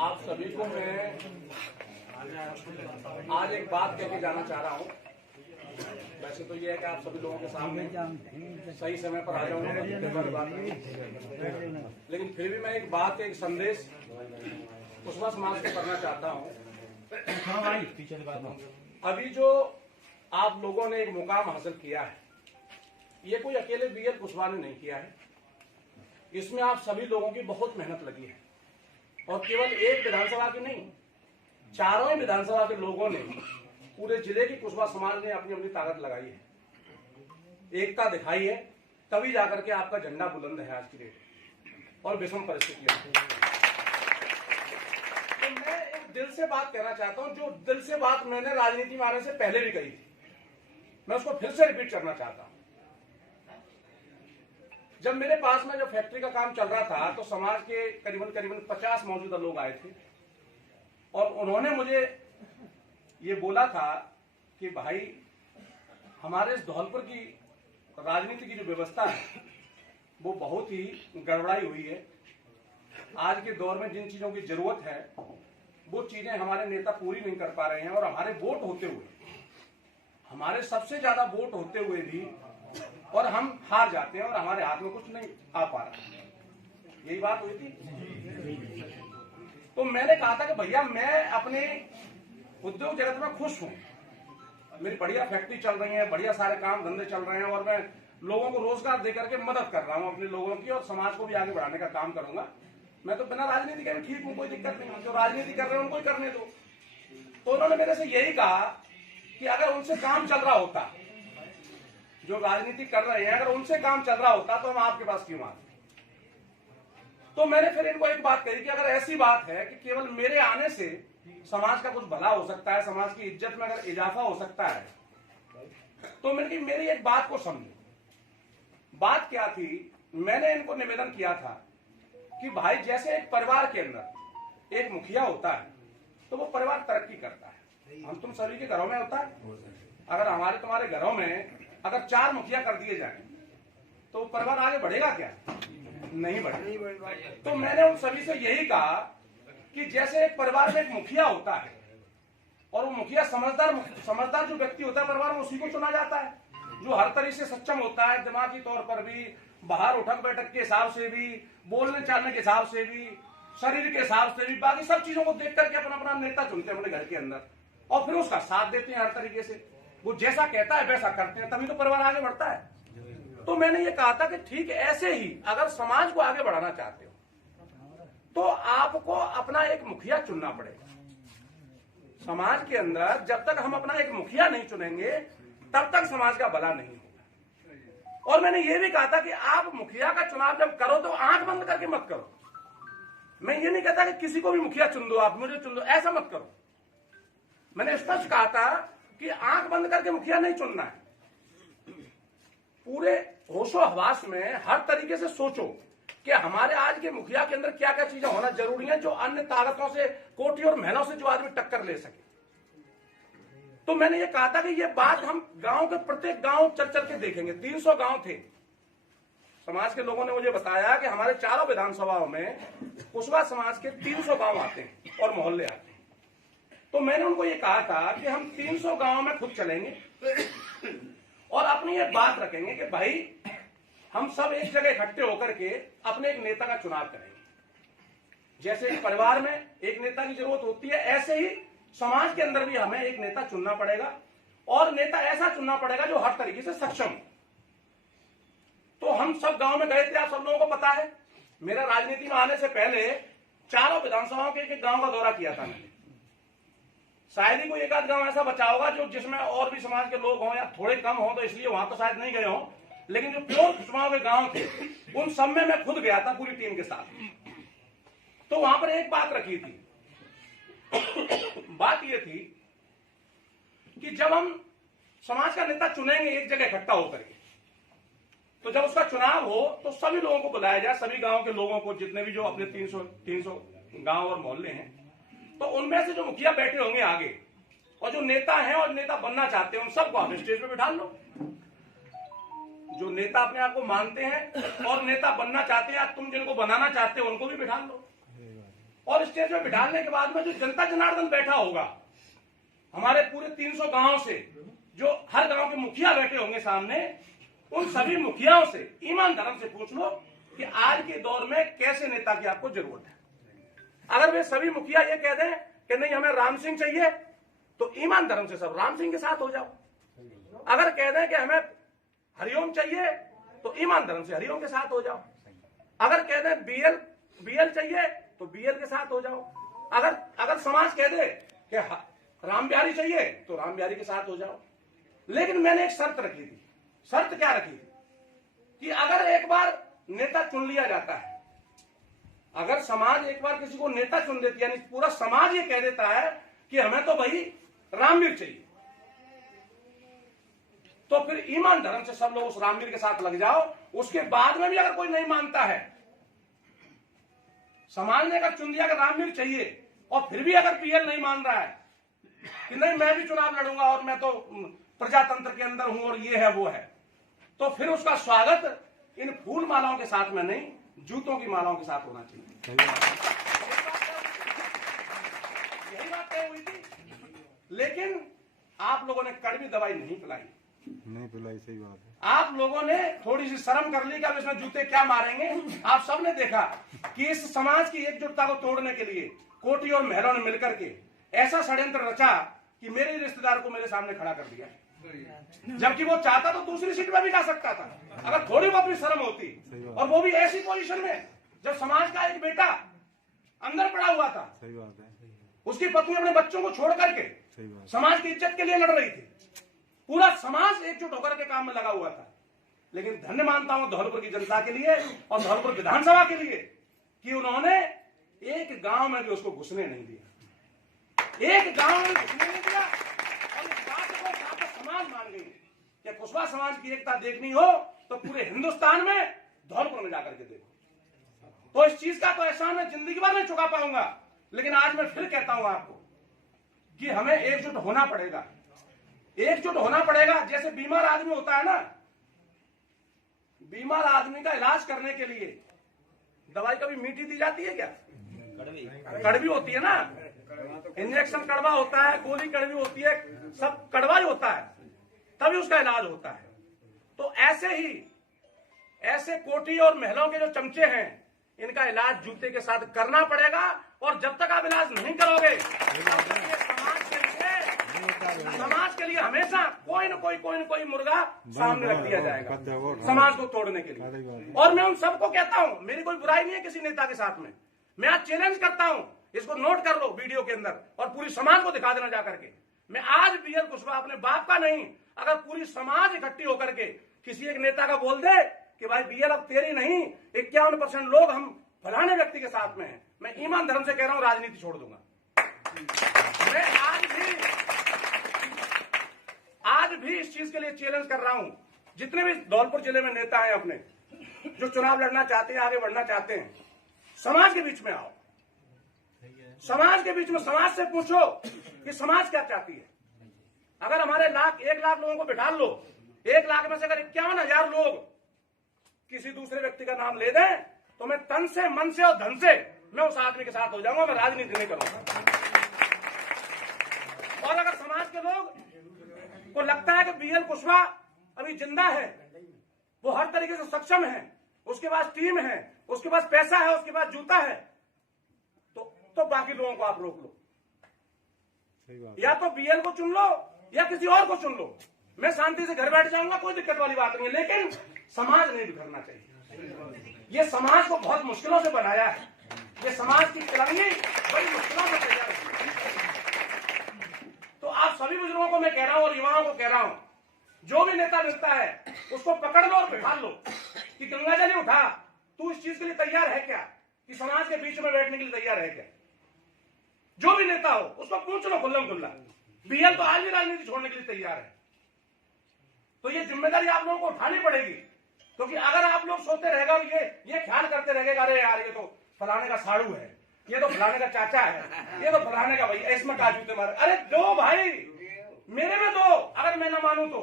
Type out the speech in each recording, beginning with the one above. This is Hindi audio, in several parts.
आप सभी को मैं आज एक बात कह के जाना चाह रहा हूँ। वैसे तो ये है कि आप सभी लोगों के सामने सही समय पर आ जाऊंगा, लेकिन फिर भी मैं एक बात, एक संदेश कुशवाहा समाज को करना चाहता हूँ। अभी जो आप लोगों ने एक मुकाम हासिल किया है, ये कोई अकेले बीएल कुशवाहा ने नहीं किया है। इसमें आप सभी लोगों की बहुत मेहनत लगी है, और केवल एक विधानसभा की नहीं, चारों ही विधानसभा के लोगों ने, पूरे जिले की कुशवाहा समाज ने अपनी अपनी ताकत लगाई है, एकता दिखाई है, तभी जाकर के आपका झंडा बुलंद है आज की डेट और विषम परिस्थितियों में। तो मैं एक दिल से बात कहना चाहता हूं, जो दिल से बात मैंने राजनीति में आने से पहले भी कही थी, मैं उसको फिर से रिपीट करना चाहता हूं। जब मेरे पास में जब फैक्ट्री का काम चल रहा था, तो समाज के करीबन 50 मौजूदा लोग आए थे, और उन्होंने मुझे ये बोला था कि भाई, हमारे इस धौलपुर की राजनीति की जो व्यवस्था है वो बहुत ही गड़बड़ाई हुई है। आज के दौर में जिन चीजों की जरूरत है वो चीजें हमारे नेता पूरी नहीं कर पा रहे हैं, और हमारे वोट होते हुए, हमारे सबसे ज्यादा वोट होते हुए भी, और हम हार जाते हैं और हमारे हाथ में कुछ नहीं आ पा रहा। यही बात हुई थी। तो मैंने कहा था कि भैया, मैं अपने उद्योग जगत में खुश हूं, मेरी बढ़िया फैक्ट्री चल रही है, बढ़िया सारे काम धंधे चल रहे हैं, और मैं लोगों को रोजगार देकर के मदद कर रहा हूं अपने लोगों की, और समाज को भी आगे बढ़ाने का काम करूंगा। मैं तो बिना राजनीति के ठीक हूं, कोई दिक्कत नहीं। जो राजनीति कर रहे हैं उनको ही करने दो। तो उन्होंने मेरे से यही कहा कि अगर उनसे काम चल रहा होता, जो राजनीति कर रहे हैं, अगर उनसे काम चल रहा होता तो हम आपके पास क्यों आते। तो मैंने फिर इनको एक बात कही कि अगर ऐसी बात है कि केवल मेरे आने से समाज का कुछ भला हो सकता है, समाज की इज्जत में अगर इजाफा हो सकता है, तो मैंने कहा मेरी एक बात को समझो। बात क्या थी? मैंने इनको निवेदन किया था कि भाई, जैसे एक परिवार के अंदर एक मुखिया होता है तो वो परिवार तरक्की करता है। हम तुम सभी के घरों में होता है। अगर हमारे तुम्हारे घरों में अगर 4 मुखिया कर दिए जाए तो परिवार आगे बढ़ेगा क्या? नहीं बढ़ेगा। तो मैंने उन सभी से यही कहा कि जैसे एक परिवार में एक मुखिया होता है, और वो मुखिया समझदार जो व्यक्ति होता है परिवार में, उसी को चुना जाता है, जो हर तरीके से सक्षम होता है, दिमागी तौर पर भी, बाहर उठक बैठक के हिसाब से भी, बोलने चालने के हिसाब से भी, शरीर के हिसाब से भी, बाकी सब चीजों को देख करके अपना अपना नेता चुनते हैं अपने घर के अंदर, और फिर उसका साथ देते हैं हर तरीके से। वो जैसा कहता है वैसा करते हैं, तभी तो परिवार आगे बढ़ता है। तो मैंने ये कहा था कि ठीक ऐसे ही अगर समाज को आगे बढ़ाना चाहते हो तो आपको अपना एक मुखिया चुनना पड़ेगा। समाज के अंदर जब तक हम अपना एक मुखिया नहीं चुनेंगे तब तक समाज का भला नहीं होगा। और मैंने ये भी कहा था कि आप मुखिया का चुनाव जब करो तो आंख बंद करके मत करो। मैं ये नहीं कहता कि किसी को भी मुखिया चुन दो, आप मुझे चुन दो, ऐसा मत करो। मैंने स्पष्ट कहा था कि आंख बंद करके मुखिया नहीं चुनना है। पूरे होशो हवास में हर तरीके से सोचो कि हमारे आज के मुखिया के अंदर क्या क्या चीजें होना जरूरी है, जो अन्य ताकतों से, कोटी और महलों से जो आदमी टक्कर ले सके। तो मैंने ये कहा था कि ये बात हम गांव के प्रत्येक गांव चल के देखेंगे। 300 गांव थे। समाज के लोगों ने मुझे बताया कि हमारे चारों विधानसभाओं में कुशवाहा समाज के 300 गांव आते हैं और मोहल्ले आते हैं। तो मैंने उनको ये कहा था कि हम 300 गांव में खुद चलेंगे और अपनी ये बात रखेंगे कि भाई, हम सब एक जगह इकट्ठे होकर के अपने एक नेता का चुनाव करेंगे। जैसे एक परिवार में एक नेता की जरूरत होती है, ऐसे ही समाज के अंदर भी हमें एक नेता चुनना पड़ेगा, और नेता ऐसा चुनना पड़ेगा जो हर तरीके से सक्षम हो। तो हम सब गांव में गए थे, आप सब लोगों को पता है। मेरा राजनीति में आने से पहले चारों विधानसभाओं के एक गांव का दौरा किया था मैंने। शायद ही कोई एक आध गांव ऐसा बचा होगा जो जिसमें और भी समाज के लोग हों या थोड़े कम हो, तो इसलिए वहां तो शायद नहीं गए हों, लेकिन जो प्योर कुशवाहा के गांव थे उन सब में मैं खुद गया था पूरी टीम के साथ। तो वहां पर एक बात रखी थी। बात ये थी कि जब हम समाज का नेता चुनेंगे एक जगह इकट्ठा होकर के, तो जब उसका चुनाव हो तो सभी लोगों को बुलाया जाए, सभी गांव के लोगों को, जितने भी जो अपने 300 गांव और मोहल्ले हैं, तो उनमें से जो मुखिया बैठे होंगे आगे, और जो नेता हैं और नेता बनना चाहते हैं, उन सबको आप स्टेज पे बिठा लो। जो नेता अपने आप को मानते हैं और नेता बनना चाहते हैं, तुम जिनको बनाना चाहते हो उनको भी बिठा लो। और स्टेज में बिठाने के बाद में जो जनता जनार्दन बैठा होगा, हमारे पूरे 300 गांव से जो हर गांव के मुखिया बैठे होंगे सामने, उन सभी मुखियाओं से ईमान धर्म से पूछ लो कि आज के दौर में कैसे नेता की आपको जरूरत है। अगर वे सभी मुखिया ये कह दें कि नहीं हमें राम सिंह चाहिए, तो ईमान धर्म से सब राम सिंह के साथ हो जाओ। अगर कह दें कि हमें हरिओम चाहिए, तो ईमान धर्म से हरिओम के साथ हो जाओ। अगर कह दें बीएल चाहिए, तो बीएल के साथ हो जाओ। अगर समाज कह दे कि राम बिहारी चाहिए, तो राम बिहारी के साथ हो जाओ। लेकिन मैंने एक शर्त रखी थी। शर्त क्या रखी थी कि अगर एक बार नेता चुन लिया जाता है, अगर समाज एक बार किसी को नेता चुन देती है, यानी पूरा समाज ये कह देता है कि हमें तो भाई रामवीर चाहिए, तो फिर ईमान धर्म से सब लोग उस रामवीर के साथ लग जाओ। उसके बाद में भी अगर कोई नहीं मानता है, समाज ने अगर चुन दिया कि रामवीर चाहिए, और फिर भी अगर पीएल नहीं मान रहा है कि नहीं मैं भी चुनाव लड़ूंगा और मैं तो प्रजातंत्र के अंदर हूं और ये है वो है, तो फिर उसका स्वागत इन फूल मालाओं के साथ में नहीं, जूतों की मालाओं के साथ होना चाहिए। यही बात तय हुई थी। लेकिन आप लोगों ने कड़वी दवाई नहीं पिलाई। सही बात है। आप लोगों ने थोड़ी सी शर्म कर ली कि अब इसमें जूते क्या मारेंगे। आप सबने देखा कि इस समाज की एकजुटता को तोड़ने के लिए कोटी और महरों ने मिलकर के ऐसा षड्यंत्र रचा कि मेरे रिश्तेदार को मेरे सामने खड़ा कर दिया, जबकि वो चाहता तो दूसरी सीट में भी जा सकता था, अगर थोड़ी बहुत भी शर्म होती। और वो भी ऐसी पोजीशन में जब समाज का एक बेटा अंदर पड़ा हुआ था। सही बात है। उसकी पत्नी अपने बच्चों को छोड़ करके समाज की इज्जत के लिए लड़ रही थी। पूरा समाज एकजुट होकर के काम में लगा हुआ था। लेकिन धन्य मानता हूं धौलपुर की जनता के लिए और धौलपुर विधानसभा के लिए कि उन्होंने एक गांव में भी उसको घुसने नहीं दिया। एक गांव में घुसने नहीं दिया। और इस बात को जहां तक समाज मान गई कि कुशवाहा समाज की एकता देखनी हो तो पूरे हिंदुस्तान में धौलपुर में जाकर के देखो। तो इस चीज का तो एहसान मैं जिंदगी भर नहीं चुका पाऊंगा। लेकिन आज मैं फिर कहता हूं आपको कि हमें एकजुट होना पड़ेगा। एकजुट होना पड़ेगा। जैसे बीमार आदमी होता है ना, बीमार आदमी का इलाज करने के लिए दवाई कभी मीठी दी जाती है क्या? कड़वी होती है ना। इंजेक्शन कड़वा होता है, गोली कड़वी होती है, सब कड़वा ही होता है, तभी उसका इलाज होता है। तो ऐसे ही ऐसे कोटी और महलों के जो चमचे हैं, इनका इलाज जूते के साथ करना पड़ेगा। और जब तक आप इलाज नहीं करोगे, तब तक ये समाज के लिए हमेशा कोई न कोई मुर्गा सामने रख दिया जाएगा समाज को तोड़ने के लिए। और मैं उन सबको कहता हूं, मेरी कोई बुराई नहीं है किसी नेता के साथ में। मैं आज चैलेंज करता हूं, इसको नोट कर लो वीडियो के अंदर और पूरी समाज को दिखा देना जाकर के। मैं आज बीएल कुशवाहा अपने बाप का नहीं, अगर पूरी समाज इकट्ठी होकर के किसी एक नेता का बोल दे कि भाई बीएल अब तेरी नहीं, 51% लोग हम फलाने व्यक्ति के साथ में हैं, मैं ईमान धर्म से कह रहा हूं राजनीति छोड़ दूंगा। मैं आज भी इस चीज के लिए चैलेंज कर रहा हूं। जितने भी धौलपुर जिले में नेता हैं अपने, जो चुनाव लड़ना चाहते हैं, आगे बढ़ना चाहते हैं, समाज के बीच में आओ। समाज के बीच में समाज से पूछो कि समाज क्या चाहती है। अगर हमारे 1 लाख लोगों को बिठा लो, 1 लाख में से अगर 51,000 लोग किसी दूसरे व्यक्ति का नाम ले दें, तो मैं तन से, मन से और धन से मैं उस आदमी के साथ हो जाऊंगा। मैं राजनीति नहीं करूंगा। और अगर समाज के लोग को लगता है कि बीएल कुशवाहा अभी जिंदा है, वो हर तरीके से सक्षम है, उसके पास टीम है, उसके पास पैसा है, उसके पास जूता है, तो बाकी लोगों को आप रोक लो। या तो बीएल को चुन लो या किसी और को चुन लो। मैं शांति से घर बैठ जाऊंगा, कोई दिक्कत वाली बात नहीं है। लेकिन समाज नहीं बिखरना चाहिए। ये समाज को बहुत मुश्किलों से बनाया है। ये समाज की तिरंगी बड़ी मुश्किलों से तैयार है। तो आप सभी बुजुर्गों को मैं कह रहा हूं और युवाओं को कह रहा हूं, जो भी नेता मिलता है उसको पकड़ लो और बिठा लो कि गंगाजल उठा, तू इस चीज के लिए तैयार है क्या, कि समाज के बीच में बैठने के लिए तैयार है क्या। जो भी नेता हो उसको पूछ लो खुल्लम खुल्ला। बीएल तो आज भी राजनीति छोड़ने के लिए तैयार है। तो ये जिम्मेदारी आप लोगों को उठानी पड़ेगी। क्योंकि अगर आप लोग सोते रहेगा और ये ख्याल करते रहेगा, अरे यार ये तो फलाने का साड़ू है, ये तो फलाने का चाचा है, ये तो फलाने का भैया, इसमें का जूते मारे। अरे दो भाई, मेरे में दो। अगर मैं ना मानूं तो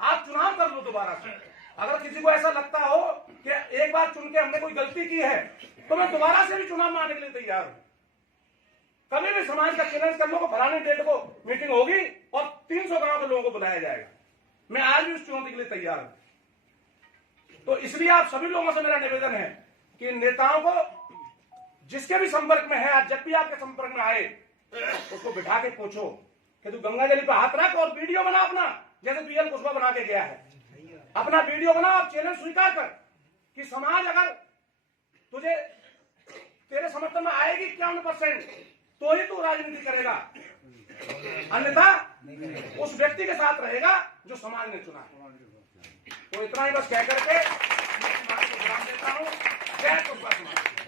आप चुनाव कर लो दोबारा से। अगर किसी को ऐसा लगता हो कि एक बार चुन के हमने कोई गलती की है, तो मैं दोबारा से भी चुनाव मारने के लिए तैयार हूं। कभी भी समाज का चैलेंज कर लो को फलाने डेट को मीटिंग होगी और 300 गांव के लोगों को बुलाया जाएगा। मैं आज भी उस चुनौती के लिए तैयार हूं। तो इसलिए आप सभी लोगों से मेरा निवेदन है कि नेताओं को जिसके भी संपर्क में है, आज जब भी आपके संपर्क में आए उसको बिठा के पूछो कि तू गंगा जली पे हाथ रख और वीडियो बना अपना, जैसे पीएल कुशवाहा बना के गया है। अपना वीडियो बना और चैलेंज स्वीकार कर कि समाज अगर तुझे तेरे समर्थन में आएगी 51%, तो ही तू राजनीति करेगा, अन्यथा उस व्यक्ति के साथ रहेगा जो समाज ने चुना है। तो इतना ही बस कह करके मैं देता हूं। जय कुशवाहा समाज।